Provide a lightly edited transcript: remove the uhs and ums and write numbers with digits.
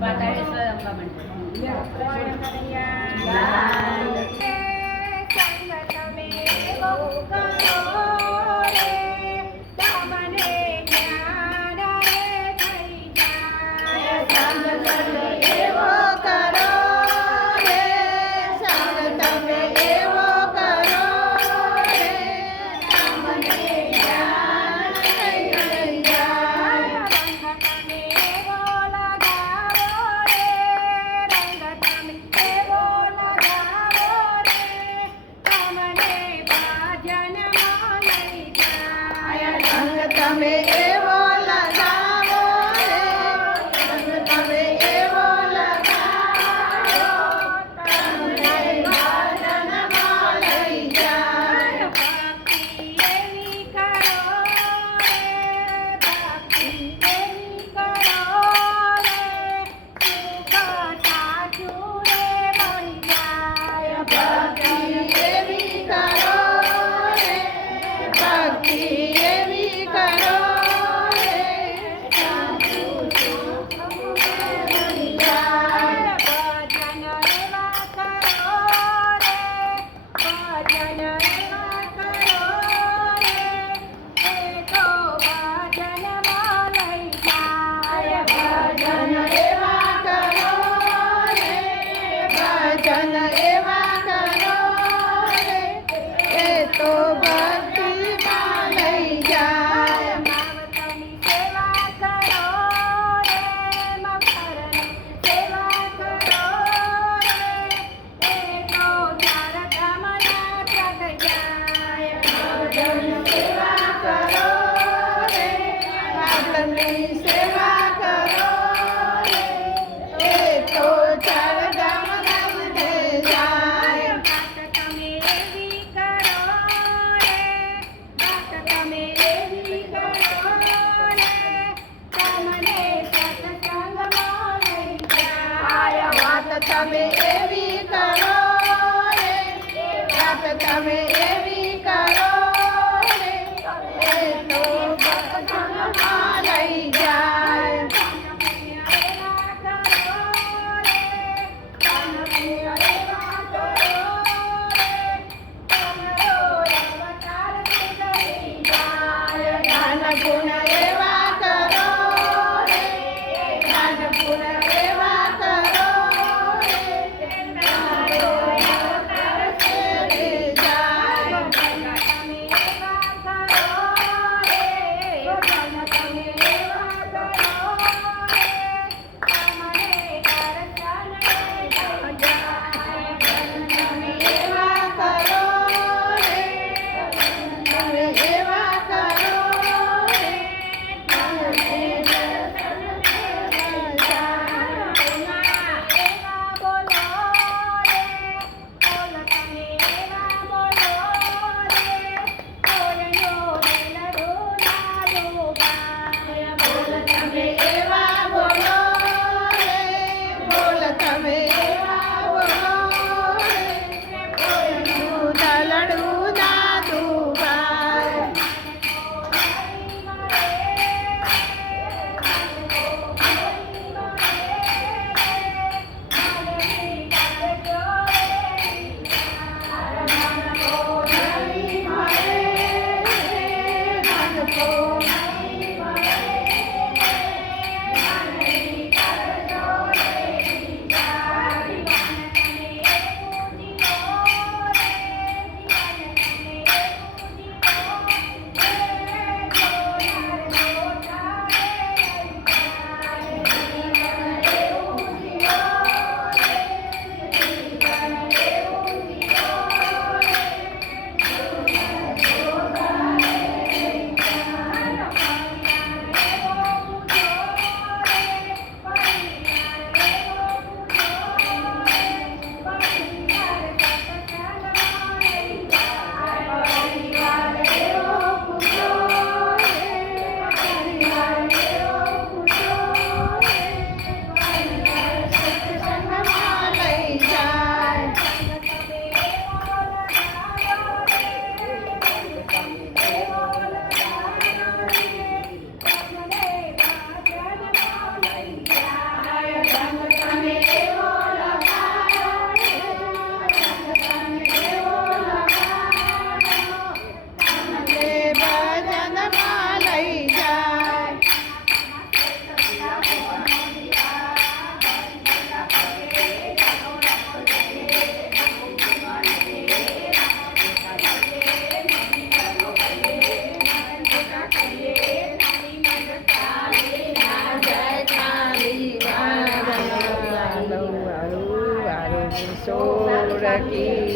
પાતાળેશ્વર અંબા તમે એવો લગાવો રે, તમે એવો લગાવો, તમને ભજનમાં લઈ જાય. ભક્તિ એવી કરો રે, ભક્તિ એવી કરો રે, સુખ સાચું રે મળી જાય. ભક્તિ એવી કરો રે, ભક્તિ એવી કરો રે, સાચું સુખ મળી જાય. ભજન એવા કરો રે, ભજન એવા કરો રે, એ તો ભજનમાં લઈ જાય. ભજન એવા કરો રે, ભજન એવા કરો રે, એ તો ભક્તિમાં લઈ જાય. માવતરની સેવા કરો રે, મકરની સેવા કરો રે, એ તો ચારધામના જગ જાય. ભજન સેવા કરો રે, માતની સેવા કરો રે, એ તો ચારધામ ગામને જાય. વાત તમે એવી કરો રે, વાત તમે એવી કરો રે, તમને સત્સંગમાં લઈ જાય. વાત તમે એવી કરો રે, વાત તમે એવી કરો રે, એ તો ભક્તમાં લઈ જાય. એવા કરો રે, એવા કરો રે, તમારો અવતાર સુધરી જાય. દાન પુણ્ય એવા કરો રે, દાન પુણ્ય એવા કરો રે, કી